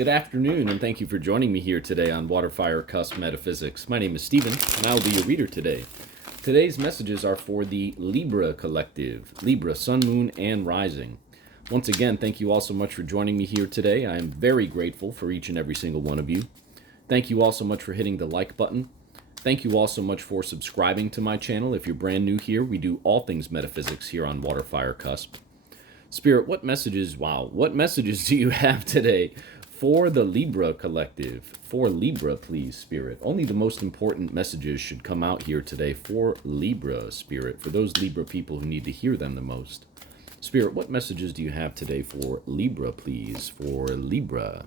Good afternoon, and thank you for joining me here today on WaterFireCusp Metaphysics. My name is Stephen, and I will be your reader today. Today's messages are for the Libra collective, Libra, Sun, Moon, and Rising. Once again, thank you all so much for joining me here today. I am very grateful for each and every single one of you. Thank you all so much for hitting the like button. Thank you all so much for subscribing to my channel. If you're brand new here, we do all things metaphysics here on WaterFireCusp. Spirit, what messages do you have today for the Libra collective? For Libra, please, Spirit. Only the most important messages should come out here today for Libra, Spirit, for those Libra people who need to hear them the most. Spirit, what messages do you have today for Libra, please? For Libra.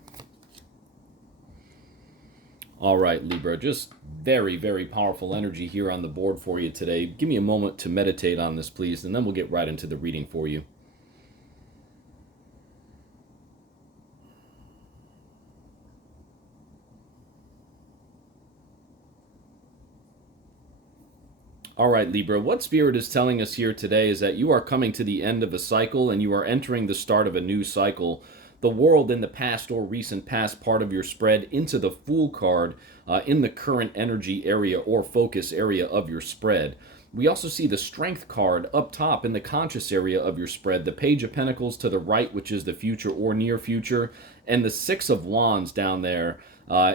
All right, Libra, just very, very powerful energy here on the board for you today. Give me a moment to meditate on this, please, and then we'll get right into the reading for you. All right, Libra, what Spirit is telling us here today is that you are coming to the end of a cycle and you are entering the start of a new cycle. The world in the past or recent past part of your spread into the Fool card in the current energy area or focus area of your spread. We also see the Strength card up top in the conscious area of your spread, the Page of Pentacles to the right, which is the future or near future, and the Six of Wands down there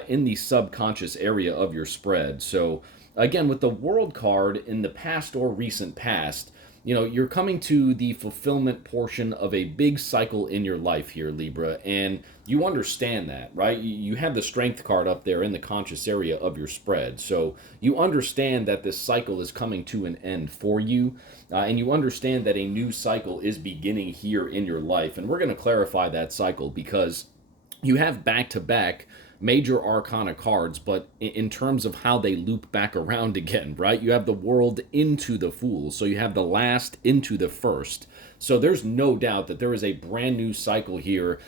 in the subconscious area of your spread. So again, with the World card in the past or recent past, you know, you're coming to the fulfillment portion of a big cycle in your life here, Libra, and you understand that, right? You have the Strength card up there in the conscious area of your spread, so you understand that this cycle is coming to an end for you, and you understand that a new cycle is beginning here in your life, and we're going to clarify that cycle because you have back-to-back major arcana cards, but in terms of how they loop back around again, right? You have the World into the Fool, so you have the last into the first. So there's no doubt that there is a brand new cycle here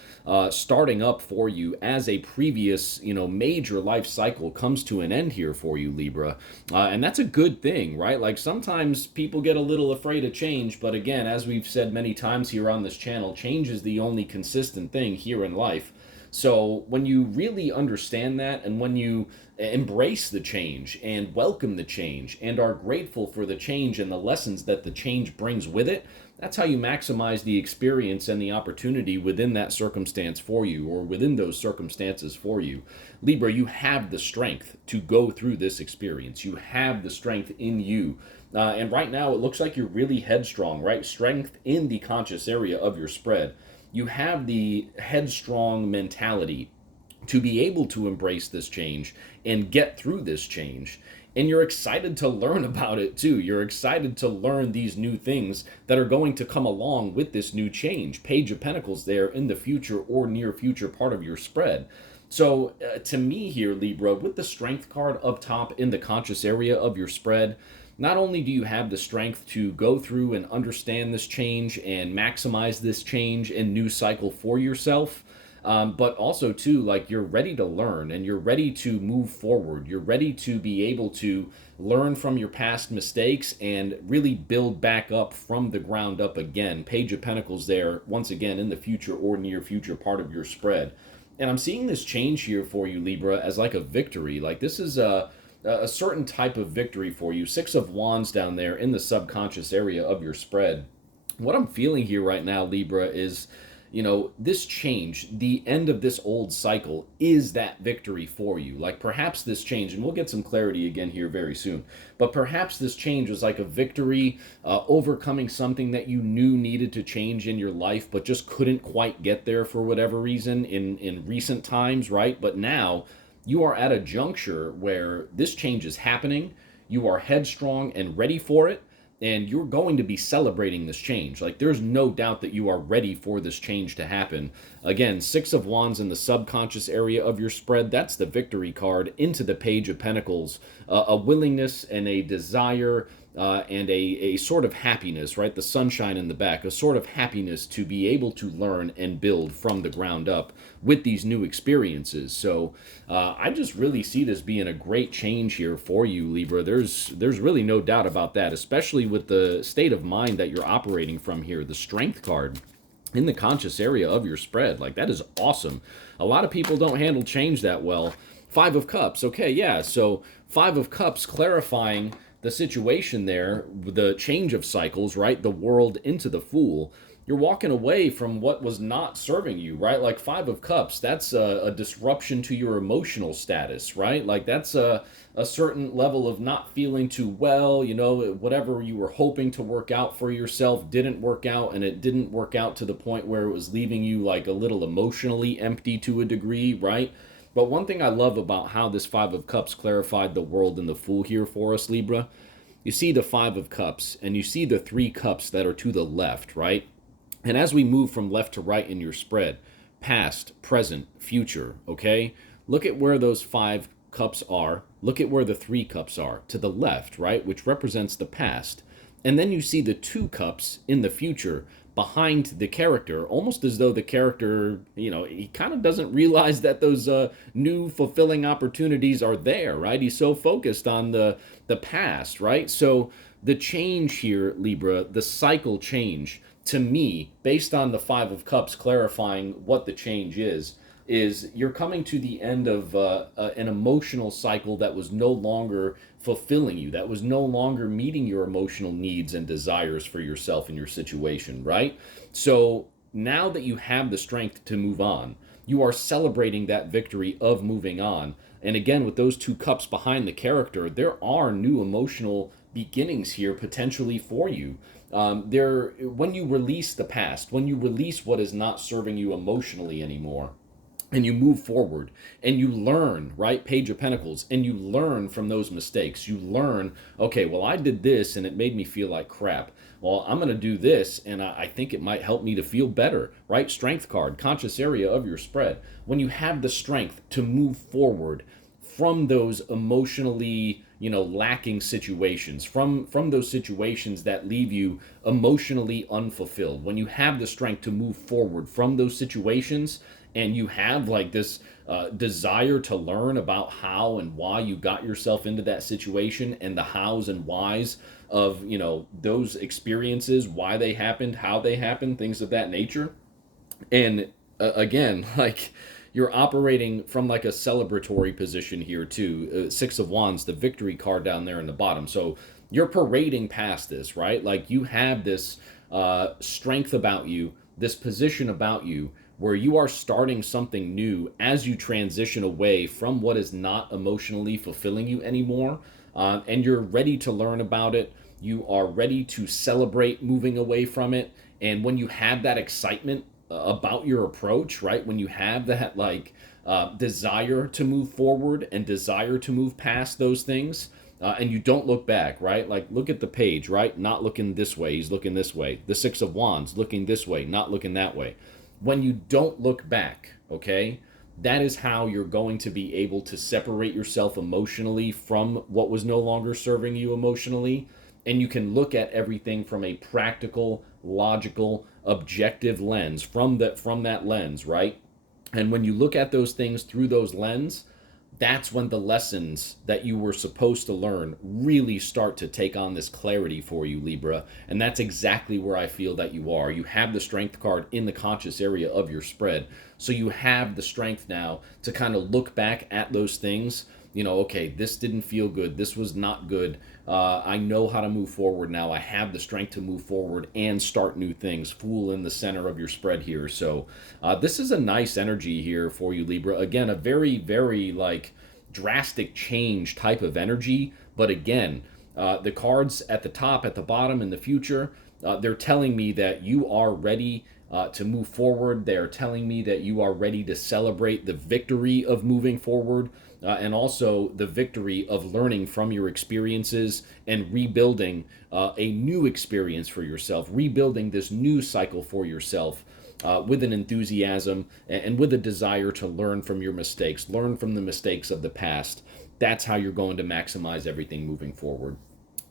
starting up for you as a previous, major life cycle comes to an end here for you, Libra. And that's a good thing, right? Like sometimes people get a little afraid of change, but again, as we've said many times here on this channel, change is the only consistent thing here in life. So when you really understand that and when you embrace the change and welcome the change and are grateful for the change and the lessons that the change brings with it, that's how you maximize the experience and the opportunity within that circumstance for you or within those circumstances for you. Libra, you have the strength to go through this experience. You have the strength in you. And right now it looks like you're really headstrong, right? Strength in the conscious area of your spread. You have the headstrong mentality to be able to embrace this change and get through this change. And you're excited to learn about it too. You're excited to learn these new things that are going to come along with this new change. Page of Pentacles there in the future or near future part of your spread. So to me here, Libra, with the Strength card up top in the conscious area of your spread, not only do you have the strength to go through and understand this change and maximize this change and new cycle for yourself, but also too, like you're ready to learn and you're ready to move forward. You're ready to be able to learn from your past mistakes and really build back up from the ground up again. Page of Pentacles there, once again, in the future or near future part of your spread. And I'm seeing this change here for you, Libra, as like a victory. Like this is a certain type of victory for you. Six of Wands down there in the subconscious area of your spread. What I'm feeling here right now, Libra, is, this change, the end of this old cycle is that victory for you. Like perhaps this change, and we'll get some clarity again here very soon, but perhaps this change was like a victory, overcoming something that you knew needed to change in your life, but just couldn't quite get there for whatever reason in recent times, right? But now, you are at a juncture where this change is happening, you are headstrong and ready for it, and you're going to be celebrating this change. Like there's no doubt that you are ready for this change to happen. Again, Six of Wands in the subconscious area of your spread, that's the victory card into the Page of Pentacles. A willingness and a desire and a sort of happiness, right? The sunshine in the back, a sort of happiness to be able to learn and build from the ground up with these new experiences. So I just really see this being a great change here for you, Libra. There's really no doubt about that, especially with the state of mind that you're operating from here, the Strength card. in the conscious area of your spread. Like, that is awesome. A lot of people don't handle change that well. Five of Cups. Okay, yeah. So Five of Cups clarifying the situation there, the change of cycles, right? The world into the Fool. You're walking away from what was not serving you, right? Like Five of Cups, that's a disruption to your emotional status, right? Like that's a certain level of not feeling too well, you know, whatever you were hoping to work out for yourself didn't work out, and it didn't work out to the point where it was leaving you like a little emotionally empty to a degree, right? But one thing I love about how this Five of Cups clarified the world and the Fool here for us, Libra, you see the Five of Cups and you see the Three Cups that are to the left, right? And as we move from left to right in your spread, past, present, future, okay? Look at where those five cups are. Look at where the three cups are to the left, right? Which represents the past. And then you see the two cups in the future behind the character, almost as though the character, you know, he kind of doesn't realize that those new fulfilling opportunities are there, right? He's so focused on the past, right? So the change here, Libra, the cycle change, to me, based on the Five of Cups clarifying what the change is you're coming to the end of an emotional cycle that was no longer fulfilling you, that was no longer meeting your emotional needs and desires for yourself and your situation, right? So now that you have the strength to move on, you are celebrating that victory of moving on. And again, with those two cups behind the character, there are new emotional beginnings here potentially for you. There, when you release the past, when you release what is not serving you emotionally anymore, and you move forward and you learn, right? Page of Pentacles, and you learn from those mistakes. You learn, okay, well, I did this and it made me feel like crap. Well, I'm going to do this and I think it might help me to feel better, right? Strength card, conscious area of your spread. When you have the strength to move forward from those emotionally, you know, lacking situations, from those situations that leave you emotionally unfulfilled, when you have the strength to move forward from those situations, and you have like this desire to learn about how and why you got yourself into that situation, and the hows and whys of, you know, those experiences, why they happened, how they happened, things of that nature. And again, like, you're operating from like a celebratory position here too. Six of Wands, the victory card down there in the bottom. So you're parading past this, right? Like, you have this strength about you, this position about you, where you are starting something new as you transition away from what is not emotionally fulfilling you anymore. And you're ready to learn about it. You are ready to celebrate moving away from it. And when you have that excitement about your approach, right? When you have that like desire to move forward and desire to move past those things, and you don't look back, right? Like, look at the page, right? Not looking this way, he's looking this way. The Six of Wands, looking this way, not looking that way. When you don't look back, okay, that is how you're going to be able to separate yourself emotionally from what was no longer serving you emotionally. And you can look at everything from a practical, logical, objective lens, from that lens, right? And when you look at those things through those lens, that's when the lessons that you were supposed to learn really start to take on this clarity for you, Libra. And that's exactly where I feel that you are. You have the strength card in the conscious area of your spread. So you have the strength now to kind of look back at those things. You know, okay, this didn't feel good. This was not good. I know how to move forward now. I have the strength to move forward and start new things. Fool in the center of your spread here. So this is a nice energy here for you, Libra. Again, a very, very like drastic change type of energy. But again, the cards at the top, at the bottom, in the future, they're telling me that you are ready to move forward. They're telling me that you are ready to celebrate the victory of moving forward, and also the victory of learning from your experiences and rebuilding a new experience for yourself, rebuilding this new cycle for yourself. With an enthusiasm and with a desire to learn from your mistakes, learn from the mistakes of the past. That's how you're going to maximize everything moving forward.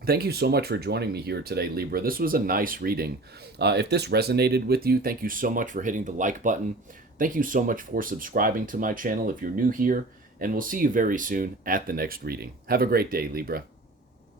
Thank you so much for joining me here today, Libra. This was a nice reading. If this resonated with you, thank you so much for hitting the like button. Thank you so much for subscribing to my channel if you're new here, and we'll see you very soon at the next reading. Have a great day, Libra.